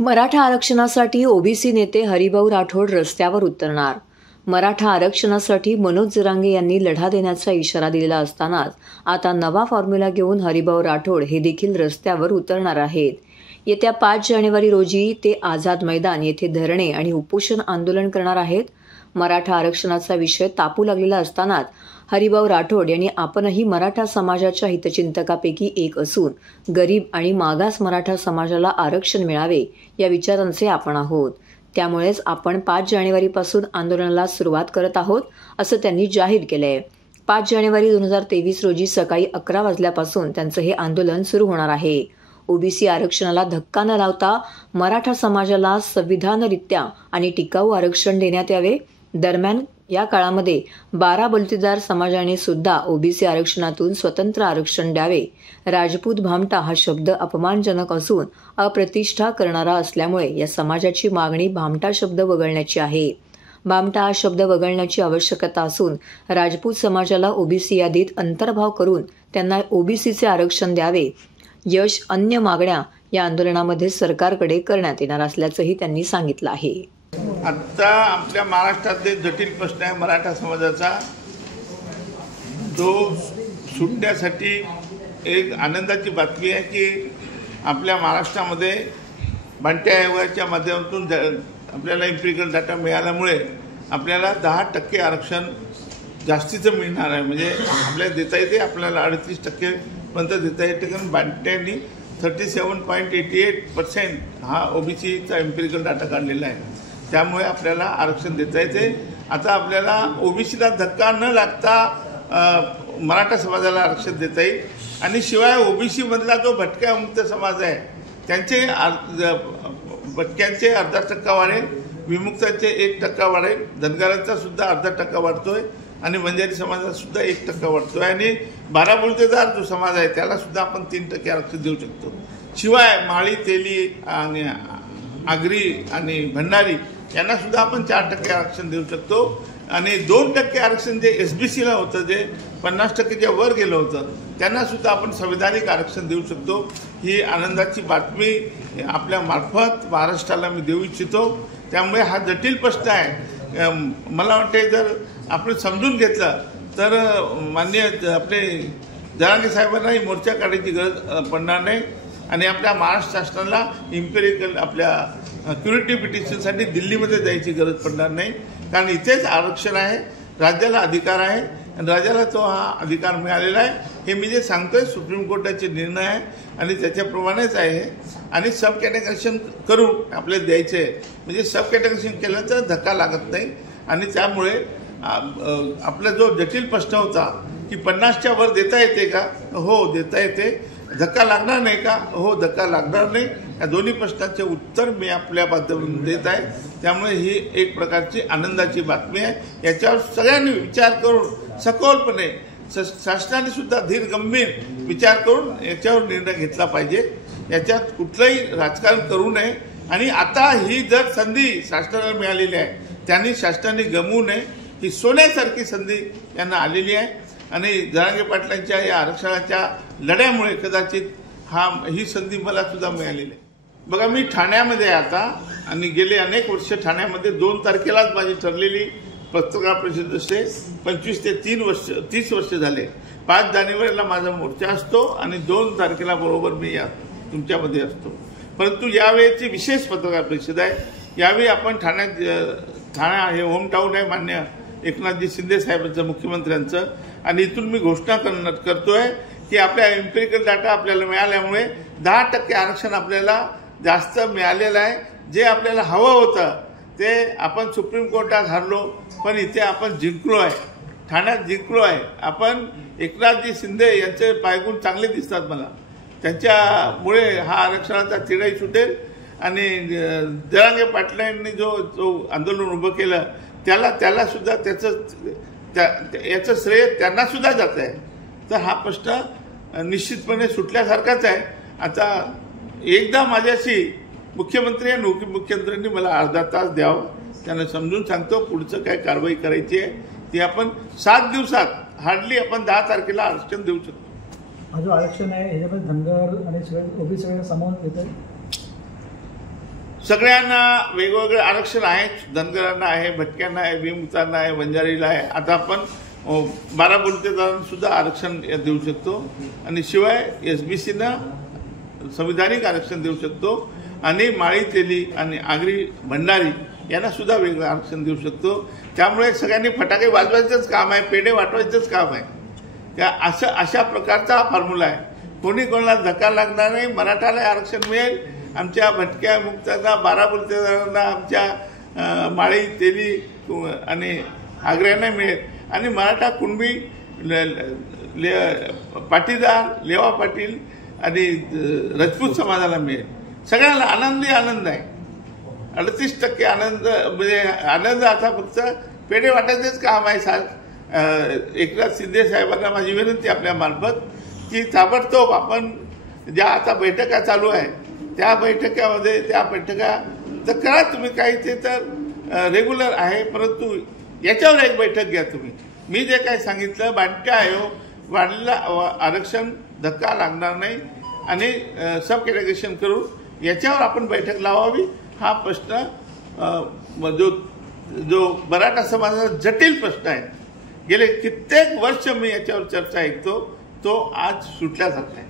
मराठा आरक्षणासाठी ओबीसी नेते हरिभाऊ राठोड रस्त्यावर उतरणार। मराठा आरक्षणासाठी मनोज जरांगे यांनी लढा देण्याचा इशारा दिलेला असतानाच आता नवा फॉर्म्युला घेऊन हरिभाऊ राठोड हे देखील रस्त्यावर उतरणार आहेत। येत्या 5 जानेवारी रोजी ते आझाद मैदान येथे धरणे आणि उपोषण आंदोलन करणार आहेत। मराठा आरक्षणाचा विषय तापू लागलेला असतानाच हरिभाऊ राठोड यांनी आपणही मराठा समाजाच्या हितचिंतकापैकी एक असून गरीब आणि मागास मराठा समाजाला आरक्षण मिळावे या विचारांचे आपण आहोत। त्यामुळेच आपण 5 जानेवारीपासून आंदोलनाला सुरुवात करत आहोत असं त्यांनी जाहीर केलंय। 5 जानेवारी 2023 रोजी सकाळी 11 वाजल्यापासून त्यांचं हे आंदोलन सुरू होणार आहे। ओबीसी आरक्षणाला धक्का न लावता मराठा समाजाला संविधानरित्या आणि टिकाऊ आरक्षण देण्यात यावे। दरम्यान या काळामध्ये 12 बलुतेदार समाजाने सुद्धा ओबीसी आरक्षणातून स्वतंत्र आरक्षण द्यावे। राजपूत भामटा हा शब्द अपमानजनक असून अप्रतिष्ठा करणारा असल्यामुळे या समाजाची मागणी भामटा शब्द वगळण्याची आहे। भामटा हा शब्द वगळण्याची आवश्यकता असून राजपूत समाजाला ओबीसी यादीत अंतर्भाव करून त्यांना ओबीसीचे आरक्षण द्यावे। यश अन्य मागण्या या आंदोलनामध्ये सरकारकडे करण्यात येणार असल्याचंही त्यांनी सांगितलं आहे। आता आपल्या महाराष्ट्रातले जटिल प्रश्न आहे मराठा समाजाचा, तो सुटण्यासाठी एक आनंदाची बातमी आहे की आपल्या महाराष्ट्रामध्ये भामटा आयोगाच्या माध्यमातून आपल्याला एम्पिरिकल डाटा मिळाल्यामुळे आपल्याला 10% आरक्षण जास्तीचं मिळणार आहे। म्हणजे आपल्याला देता येते, आपल्याला 38% पर्यंत देता येते, कारण भामट्यांनी 37.88% हा ओबीसीचा एम्पिरिकल डाटा काढलेला आहे। त्यामुळे आपल्याला आरक्षण देता येते। आता आपल्याला ओबीसीला धक्का न लागता मराठा समाजाला आरक्षण देता येईल आणि शिवाय ओबीसी मधला जो भटक्या मुक्त समाज आहे त्यांचे भटक्यांचे अर्धा% वाढेल, विमुक्तांचे 1% वाढेल, धनगरांचा सुद्धा 0.5% वाढतोय आणि बंजारी समाजाचा सुद्धा 1% वाढतोय आणि 12 बलुतेदार जो समाज आहे त्याला सुद्धा आपण 3% आरक्षण देऊ शकतो। शिवाय माळी, तेली आणि आगरी आणि भंडारी यांना सुद्धा आपण 4% आरक्षण देऊ शकतो आणि 2% आरक्षण जे एसबीसीला होतं, जे 50%च्या वर गेलं होतं, त्यांना सुद्धा आपण संविधानिक आरक्षण देऊ शकतो। ही आनंदाची बातमी आपल्या मार्फत महाराष्ट्राला मी देऊ इच्छितो। त्यामुळे हा जटिल प्रश्न आहे, मला वाटते जर आपण समजून घेतलं तर माननीय आपले जरांगे साहेबांनाही मोर्चा काढायची गरज पडणार नाही आणि आपल्या महाराष्ट्र शासनाला इम्पेरिकल आपल्या क्युरिटी पिटिशनसाठी दिल्लीमध्ये जायची गरज पडणार नाही, कारण इथेच आरक्षण आहे, राज्याला अधिकार आहे आणि राज्याला तो हा अधिकार मिळालेला आहे। हे मी जे सांगतोय सुप्रीम कोर्टाचे निर्णय आहे आणि त्याच्याप्रमाणेच आहे आणि सब कॅटेगरायझेशन करून आपल्याला द्यायचे आहे। म्हणजे सब कॅटेगरायझेशन केलं तर धक्का लागत नाही आणि त्यामुळे आपला जो जटिल प्रश्न होता की 50च्या वर देता येते का, हो देता येते। धक्का लागणार नाही का, हो धक्का लागणार नाही। या दोन्ही प्रश्नांचे उत्तर मी आपल्या माध्यमातून देत आहे। त्यामुळे ही एक प्रकारची आनंदाची बातमी आहे। याच्यावर सगळ्यांनी विचार करून सखोलपणे शासनाने सुद्धा धीर गंभीर विचार करून याच्यावर निर्णय घेतला पाहिजे। याच्यात कुठलंही राजकारण करू नये आणि आता ही जर संधी शासनाला मिळालेली आहे त्यांनी शासनाने गमवू नये। ही सोन्यासारखी संधी यांना आलेली आहे आणि जरांगे पाटलांच्या या आरक्षणाच्या लढ्यामुळे कदाचित ही संधी मला सुद्धा मिळालेली आहे। बघा, मी ठाण्यामध्ये आता आणि गेले अनेक वर्ष ठाण्यामध्ये 2 तारखेलाच माझी ठरलेली पत्रकार परिषद असते। 25 ते 30 वर्ष झाले। 5 जानेवारीला माझा मोर्चा असतो आणि 2 तारखेला बरोबर मी या तुमच्यामध्ये असतो। परंतु यावेळेची विशेष पत्रकार परिषद आहे। यावेळी आपण ठाणा हे होम टाऊन आहे मान्य एकनाथजी शिंदे साहेबांचं, मुख्यमंत्र्यांचं, आणि इथून मी घोषणा करतोय की आपल्या एम्पिरिकल डाटा आपल्याला मिळाल्यामुळे 10% आरक्षण आपल्याला जास्त मिळालेलं आहे। जे आपल्याला हवं होतं ते आपण सुप्रीम कोर्टात हारलो, पण इथे आपण जिंकलो आहे, ठाण्यात जिंकलो आहे। आपण एकनाथजी शिंदे यांचे पायगुण चांगले दिसतात मला, त्यांच्यामुळे हा आरक्षणाचा तिढाई सुटेल आणि जरांगे पाटलांनी जो आंदोलन उभं केलं त्याला सुद्धा याचं श्रेय त्यांना सुद्धा जात आहे। तर हा प्रश्न निश्चितपणे सुटल्यासारखाच आहे। आता एकदा माझ्याशी मुख्यमंत्री आणि उपमुख्यमंत्र्यांनी मला अर्धा तास द्यावं, त्यांना समजून सांगतो पुढचं काय कारवाई करायची आहे ती आपण 7 दिवसात हार्डली आपण 10 तारखेला आरक्षण देऊ शकतो। हा जो आरक्षण आहे ह्याच्यामध्ये धनगर आणि ओबीसी सगळ्यांना सामावून घेत आहे। सगळ्यांना वेगवेगळे आरक्षण आहे. धनगरांना आहे, भटक्यांना आहे, विमुक्तांना आहे, बंजारीला आहे. आता आपण 12 बोलतेदारांना सुद्धा आरक्षण देऊ शकतो आणि शिवाय SBCनं संविधानिक आरक्षण देऊ शकतो आणि माळी तेली आणि आगरी भंडारी यांना सुद्धा वेगळं आरक्षण देऊ शकतो. त्यामुळे सगळ्यांनी फटाके वाजवायचंच काम आहे, पेढे वाटवायचंच काम आहे. त्या अशा प्रकारचा हा फॉर्म्युला आहे. कोणी कोणाला धक्का लागणार नाही. मराठाला आरक्षण मिळेल, आमच्या भटक्या मुक्तांना, 12 बोलतेदारांना, आमच्या माळी तेली आणि आग्र्यांना मिळेल आणि मराठा कुणबी पाटीदार, लेवा पाटील आणि राजपूत समाजाला मिळेल. सगळ्यांना आनंद आहे. 38% आनंद. म्हणजे आनंद आता फक्त पेढे वाटायचेच काम आहे. एकनाथ शिंदे साहेबांना माझी विनंती आपल्या मार्फत की ताबडतोब आपण ज्या आता बैठका चालू आहे त्या बैठकामध्ये तर करा तुम्ही काही. ते तर रेग्युलर आहे, परंतु याच्यावर एक बैठक घ्या तुम्ही. मी जे काही सांगितलं, बांधत्या आयोग वाढलेला आरक्षण धक्का लागणार नाही आणि सब कॅटेगरेशन करू, याच्यावर आपण बैठक लावावी. हा प्रश्न जो मराठा समाजाचा जटिल प्रश्न आहे, गेले कित्येक वर्ष मी याच्यावर चर्चा ऐकतो, तो आज सुटल्या जात आहे.